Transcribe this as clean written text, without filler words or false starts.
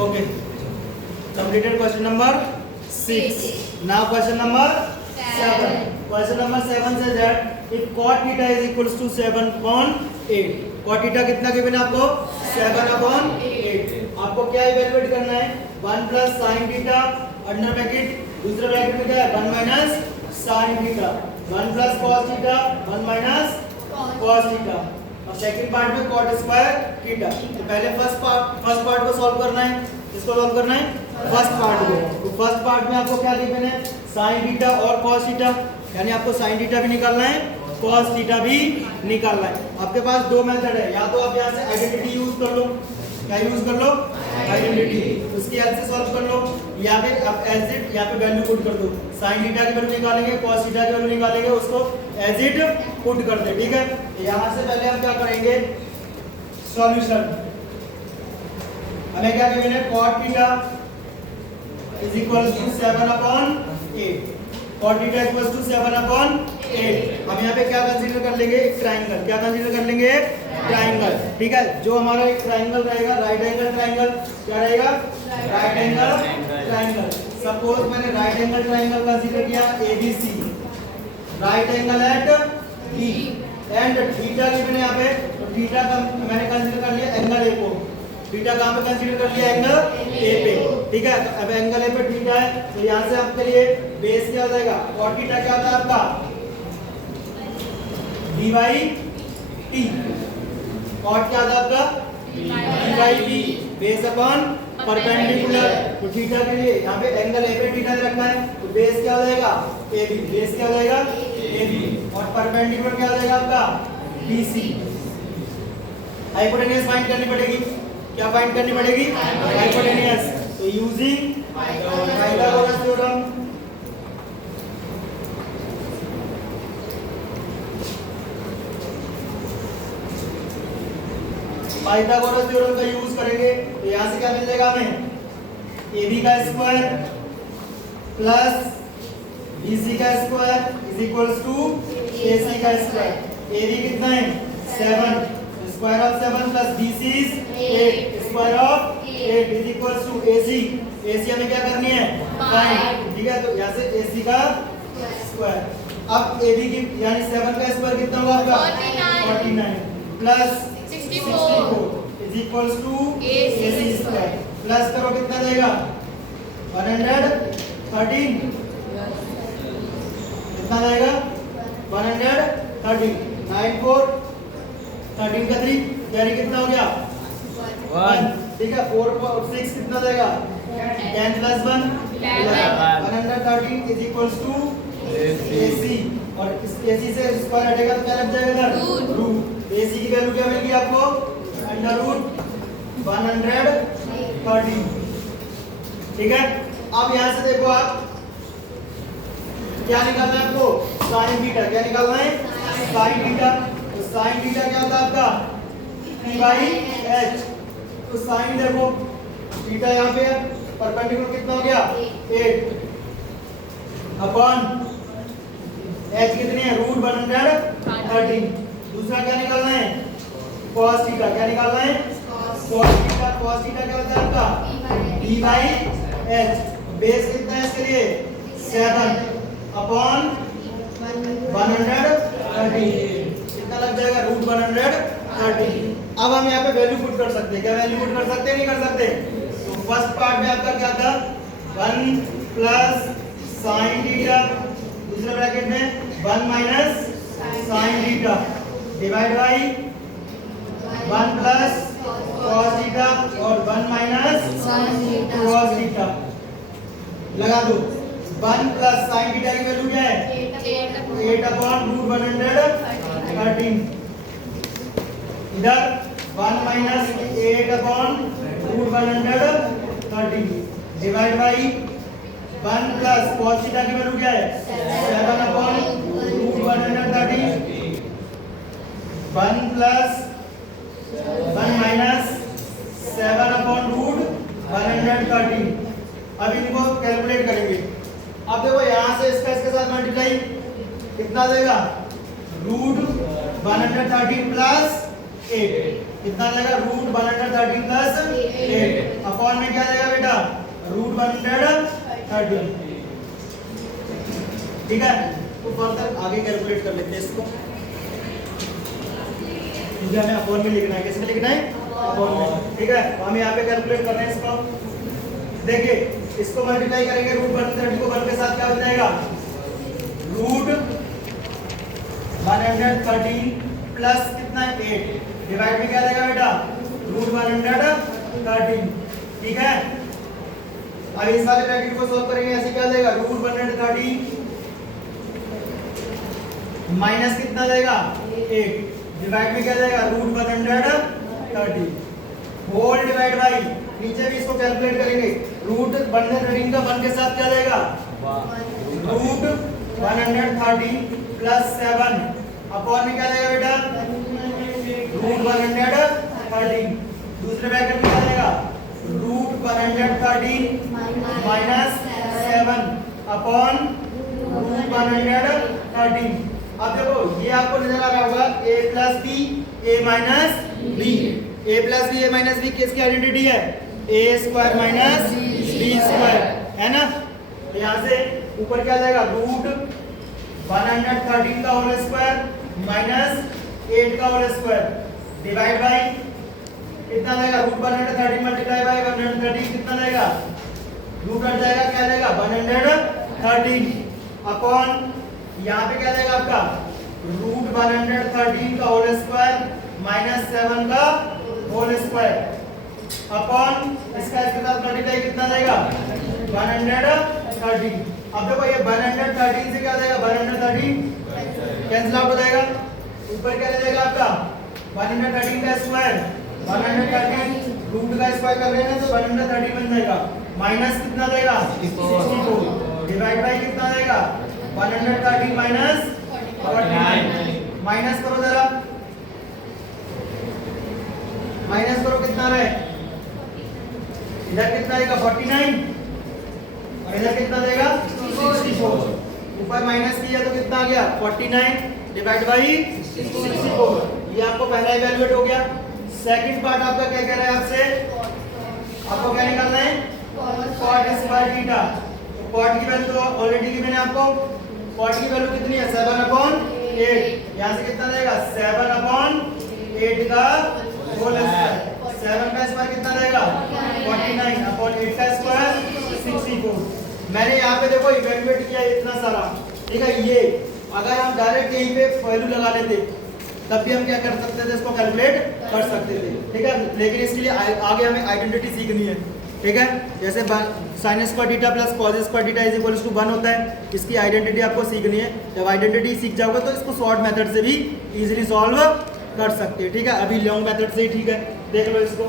Okay. Completed question number 6. Now question number 7. Question number 7 says that if cot theta is equals to 7/8. Cot theta कितना given है आपको? 7/8. आपको क्या evaluate करना है? 1 plus sine theta under bracket, दूसरे bracket में क्या है? 1 minus sine theta, 1 plus cos theta, 1 minus cos theta. और सेकंड पार्ट में कॉट स्क्वायर थीटा। तो पहले फर्स्ट पार्ट को सॉल्व करना है। इसको सॉल्व करना है फर्स्ट पार्ट को। तो फर्स्ट पार्ट में आपको क्या गिवन है? साइन थीटा और कॉस थीटा, यानी आपको साइन थीटा भी निकालना है, कॉस थीटा भी निकालना है। आपके पास दो मेथड है, या तो आप यहाँ से आइडेंटिटी यूज कर लो। क्या यूज कर लो? आइडेंटिटी। उसकी हेल्प से सॉल्व कर लो, या फिर आप एज इट यहाँ पे वैल्यू पुट कर दो। साइन थीटा की वैल्यू निकालेंगे, कॉस थीटा की वैल्यू निकालेंगे, उसको एज इट पुट कर दे। ठीक है, यहाँ से पहले हम क्या करेंगे? सॉल्यूशन। हमें क्या गिवन है? Cot theta is equal to 7/8। Cot theta equal to 7/8। हम यहाँ पे क्या कंसीडर कर लेंगे? एक ट्राइंगल। क्या कंसीडर कर लेंगे? ट्राइंगल। ठीक है, जो हमारा एक ट्राइंगल रहेगा, राइट एंगल ट्राइंगल। क्या रहेगा? Right angle triangle. सपोज मैंने राइट एंगल ट्राइंगल कंसीडर किया ABC, right angle at B, and theta given है यहाँ पे। तो थीटा का मैंने कंसीडर कर लिया एंगल A को। थीटा कहाँ पे कंसीडर कर लिया? एंगल A पे। ठीक है, तो अब एंगल A पे थीटा है, तो यहाँ से आपके लिए बेस क्या हो जाएगा? कॉट थीटा क्या होता है आपका? D/T। कॉट क्या होता है आपका? D/T। Base upon perpendicular. तो थीटा के लिए यहाँ पे एंगल A पे थीटा रखना है, तो बेस क्या हो जाएगा? AB। बेस क्या हो जाएगा? AB। और परपेंडिकुलर क्या हो जाएगा आपका? BC। हाइपोटेन्यूज फाइंड करनी पड़ेगी। क्या फाइंड करनी पड़ेगी? हाइपोटेन्यूज। तो using Pythagoras theorem, Pythagoras theorem का यूज करेंगे। तो यहाँ से क्या मिल जाएगा हमें? AB का स्क्वायर प्लस BC का square is equals to AC का स्क्वायर। AB कितना है? 7। Square of 7 plus BC is 8। Square of 8 is equals to AC। AC हमें क्या करनी है? फाइंड। ठीक है, तो यहाँ से AC का स्क्वायर। अब AB की यानी 7 का स्क्वायर कितना होगा आपका? 49 plus 64 is equals to AC square. Plus करो कितना जाएगा? 113। कितना जाएगा? 113। 9 4 13 का 3 यानी कितना हो गया? 1। ठीक है, 4 और 6 कितना जाएगा? 10 plus 1 11। 113 is equals to AC। और इस AC से स्क्वायर हटेगा तो क्या लग जाएगा इधर? रूट। AC की वैल्यू क्या मिल गई आपको? √113। ठीक है, अब यहाँ से देखो आप क्या निकालना है आपको? Sine theta. क्या निकालना है? Sine theta. तो साइन थीटा क्या होता है आपका? P/H। तो साइन देखो थीटा यहाँ पे परपेंडिकुलर कितना हो गया? 8 अपॉन H कितनी है? √113। दूसरा क्या निकालना है? cos theta. क्या निकालना है? cos theta. cos थीटा क्या होता है आपका? D/H। बेस कितना है इसके लिए? 7 अपॉन 113। कितना लग जाएगा? √113। अब हम यहाँ पे वैल्यू पुट कर सकते हैं। क्या वैल्यू पुट कर सकते हैं? नहीं कर सकते? तो फर्स्ट पार्ट में आपका क्या था? 1 प्लस साइन थीटा, दूसरे ब्रैकेट में 1 minus sine theta divide by 1 plus cos theta और 1 माइनस cos थीटा। लगा दो। 1 प्लस साइन थीटा की वैल्यू क्या है? 8 अपॉन √113। इधर 1 minus 8 upon √113 divide by 1 plus cos theta की वैल्यू क्या है? 7 अपॉन √113। 1 plus 1 minus 7 upon √113। अब इनको कैलकुलेट करेंगे। अब देखो यहाँ से इसका इसके साथ मल्टीप्लाई कितना देगा? √113 प्लस 8 कितना आ जाएगा रूट 113 प्लस 8 अपॉन में क्या आ जाएगा बेटा रूट 113 ठीक है। तो फर्दर आगे कैलकुलेट कर लेते हैं इसको क्योंकि हमें अपॉन में लिखना है किसमें लिखना है अपॉन में ठीक है। तो हम यहाँ पे कैलकुलेट कर रहे हैं इसको देखिए इसको मल्टीप्लाई करेंगे रूट 130 को 1 के साथ क्या हो जाएगा रूट 113 प्लस कितना है 8 डिवाइड में क्या देगा बेटा रूट 113 ठीक है। अब इस वाले ब्रैकेट को सॉल्व करेंगे ऐसे क्या देगा रूट 113 माइनस कितना देगा 8 डिवाइड में क्या जाएगा रूट 130 होल डिवाइड बाई नीचे भी इसको कैलकुलेट करेंगे रूट 113 का 1 के साथ क्या देगा रूट 130 प्लस 7 अपॉन में क्या देगा बेटा रूट 113 दूसरे ब्रैकेट में क्या देगा रूट 113 माइनस 7 अपॉन रूट 113 अब देखो ये आपको नजर आ रहा होगा a plus b a minus b a plus b a minus b किसकी आइडेंटिटी है a square minus b square है ना। तो यहाँ से ऊपर क्या जाएगा रूट 113 का होल स्क्वायर माइनस 8 का होल स्क्वायर डिवाइड बाई कितना जाएगा रूट 113 मल्टीप्लाई बाई 113 कितना जाएगा रूट हट जाएगा क्या जाएगा 113 अपॉन यहाँ पे क्या जाएगा आपका रूट 113 का होल स्क्वायर माइनस 7 का होल स्क्वायर अपॉन इसका इसके साथ मल्टीप्लाई कितना जाएगा 113। अब देखो ये 113 से क्या जाएगा 113 कैंसिल आउट हो जाएगा ऊपर क्या जाएगा आपका 113 का स्क्वायर 113 रूट का स्क्वायर कर रहे हैं तो 113 बन जाएगा माइनस कितना देगा 64 डिवाइड बाई कितना देगा 113 माइनस 49 माइनस करो जरा माइनस करो कितना रहे इधर कितना आएगा 49 और इधर कितना देगा 64 ऊपर माइनस किया तो कितना आ गया 49 डिवाइड बाई 64 ये आपको पहला इवैल्यूएट हो गया। सेकंड पार्ट आपका क्या कह रहा है आपसे आपको क्या निकालना है cot स्क्वायर थीटा। cot की वैल्यू तो ऑलरेडी गिवन है आपको cot की वैल्यू कितनी है 7/8 यहाँ से कितना देगा 7/8 का होल स्क्वायर 7 का स्क्वायर कितना देगा 49/8 का स्क्वायर 64। मैंने यहाँ पे देखो इवैल्यूएट किया इतना सारा ठीक है। ये अगर हम डायरेक्ट यहीं पे वैल्यू लगा लेते तब भी हम क्या कर सकते थे इसको कैलकुलेट कर सकते थे ठीक है। लेकिन इसके लिए आगे हमें आइडेंटिटी सीखनी है ठीक है। जैसे sin square theta plus cos square theta is equals to 1 होता है इसकी आइडेंटिटी आपको सीखनी है। जब आइडेंटिटी सीख जाओगे तो इसको शॉर्ट मेथड से भी इजीली सॉल्व कर सकते हैं ठीक है। अभी लॉन्ग मेथड से ही ठीक है देख लो इसको।